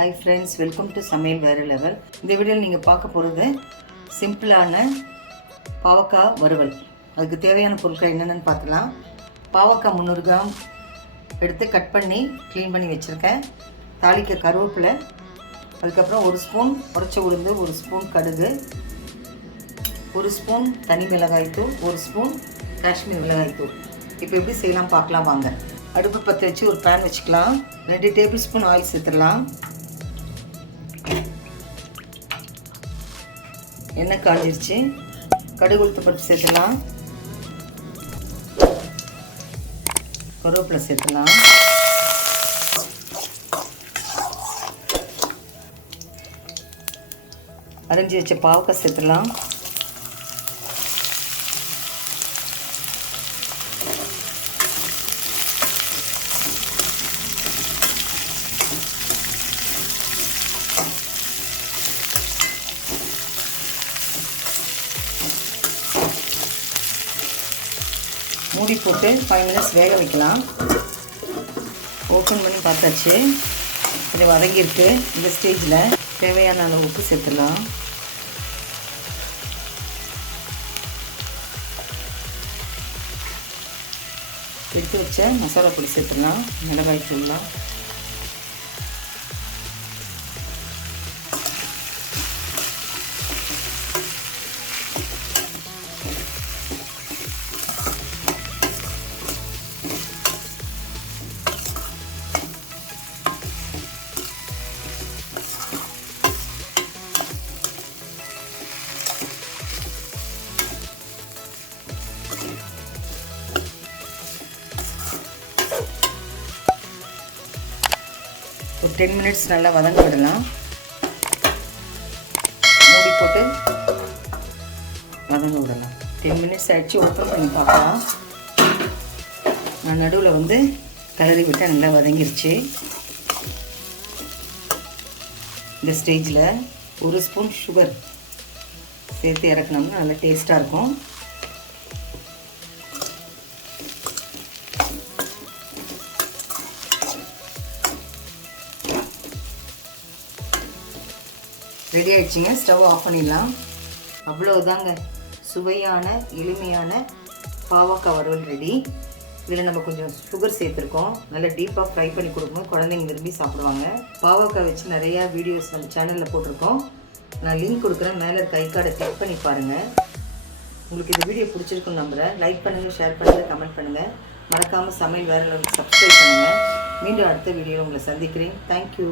Hi friends, welcome to Samayal Vera Level. இந்த வீடியோவில் நீங்கள் பார்க்க போகிறது சிம்பிளான பாவக்காய் வறுவல். அதுக்கு தேவையான பொருட்கள் என்னென்னு பார்க்கலாம். பாவக்காய் 300 கிராம் எடுத்து கட் பண்ணி க்ளீன் பண்ணி வச்சுருக்கேன். தாளிக்க கருவேப்பிலை, அதுக்கப்புறம் 1 ஸ்பூன் உடைச்ச உளுந்து, 1 ஸ்பூன் கடுகு, 1 ஸ்பூன் தனி மிளகாய்த்தூள், 1 ஸ்பூன் காஷ்மீர் மிளகாய்த்தூள். இப்போ எப்படி செய்யலாம் பார்க்கலாம் வாங்க. அடுப்பு பற்ற வச்சு ஒரு பேன் வச்சுக்கலாம். 2 டேபிள் ஸ்பூன் ஆயில் சேர்த்துடலாம். எண்ணெய் காஞ்சிருச்சு. கடுகு உளுத்தம் பருப்பு சேர்த்துலாம். கருவேப்பிலை சேர்த்துலாம். அரைஞ்சி வச்ச பாவக்காய் சேர்த்துலாம். மூடி போட்டு 5 மினிட்ஸ் வேக வைக்கலாம். ஓப்பன் பண்ணி பார்த்தாச்சு. கொஞ்சம் வதங்கியிருக்கு. இந்த ஸ்டேஜில் தேவையான அளவு உப்பு சேர்த்துடலாம். எடுத்து வச்ச மசாலா பொடி சேர்த்துடலாம். மிளகாய் தூள்லாம், ஒரு 10 மினிட்ஸ் நல்லா வதங்க விடலாம். மூடி போட்டு வதங்க விடலாம். 10 மினிட்ஸ் ஆகிடுச்சு. ஓப்பன் பண்ணி பார்க்கலாம். நான் நடுவில் கிளறி விட்டால் நல்லா வதங்கிருச்சு. இந்த ஸ்டேஜில் 1 ஸ்பூன் சுகர் சேர்த்து இறக்கணும்னா நல்லா டேஸ்ட்டாக இருக்கும். ரெடி ஆகிடுச்சிங்க. ஸ்டவ் ஆஃப் பண்ணிடலாம். அவ்வளோதாங்க, சுவையான எளிமையான பாவக்காய் வறுவல் ரெடி. இதில் நம்ம கொஞ்சம் சுகர் சேர்த்துருக்கோம். நல்லா டீப்பாக ஃப்ரை பண்ணி கொடுக்கணும். குழந்தைங்க விரும்பி சாப்பிடுவாங்க. பாவக்காய் வச்சு நிறையா வீடியோஸ் நம்ம சேனலில் போட்டிருக்கோம். நான் லிங்க் கொடுக்குறேன். மேலே இருக்க ஐகார்டை கிளிக் பண்ணி பாருங்கள். உங்களுக்கு இந்த வீடியோ பிடிச்சிருக்குன்னு நம்புகிறேன். லைக் பண்ணுங்கள், ஷேர் பண்ணுங்கள், கமெண்ட் பண்ணுங்கள். மறக்காமல் சமையல் வேற லெவலுக்கு சப்ஸ்கிரைப் பண்ணுங்கள். மீண்டும் அடுத்த வீடியோவில் உங்களை சந்திக்கிறேன். தேங்க்யூ.